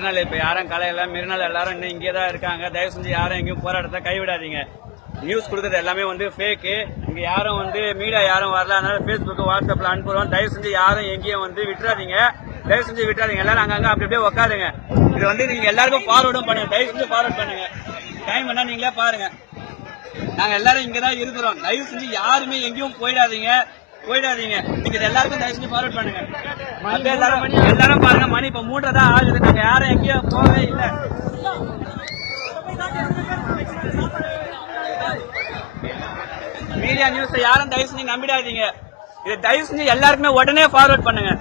மெரினால் இப்ப யாரும் கலையில மெரினால் எல்லாரும் இன்னும் இங்கே தான் இருக்காங்க. தயவு செஞ்சு யாரும் எங்கேயும் போராட்டத்தை கைவிடாதீங்க. நியூஸ் கொடுக்கறது எல்லாமே வந்து ஃபேக்கு. இங்க யாரும் வந்து மீடியா யாரும் வரல, அதனால பேஸ்புக் வாட்ஸ்அப்ல அனுப்புறோம். தயவு செஞ்சு யாரும் எங்கேயும் வந்து விட்டுறாதீங்க. தயவு செஞ்சு விட்டுறாதீங்க. எல்லாரும் அங்கங்க அப்படி அப்படியே உட்காருங்க. இது வந்து நீங்க எல்லாருக்கும் ஃபார்வர்டும் பண்ணுங்க. தயவு செஞ்சு ஃபார்வர்ட் பண்ணுங்க. டைம் என்ன நீங்களே பாருங்க. நாங்க எல்லாரும் இங்கதான் இருக்கிறோம். தயவு செஞ்சு யாருமே எங்கேயும் போயிடாதீங்க. நீங்க எல்லாருக்கும் தயவு செஞ்சு ஃபார்வர்ட் பண்ணுங்க. எல்லாரும் பாருங்க, மணி இப்ப 3 தான் ஆகுது. நாங்க யாரும் எங்கேயும் போகவே இல்லை. மீடியா நியூஸ் யாரும் தயவு செஞ்சு நம்பிடாதீங்க. இதை தயவு செஞ்சு எல்லாருக்குமே உடனே ஃபார்வர்ட் பண்ணுங்க.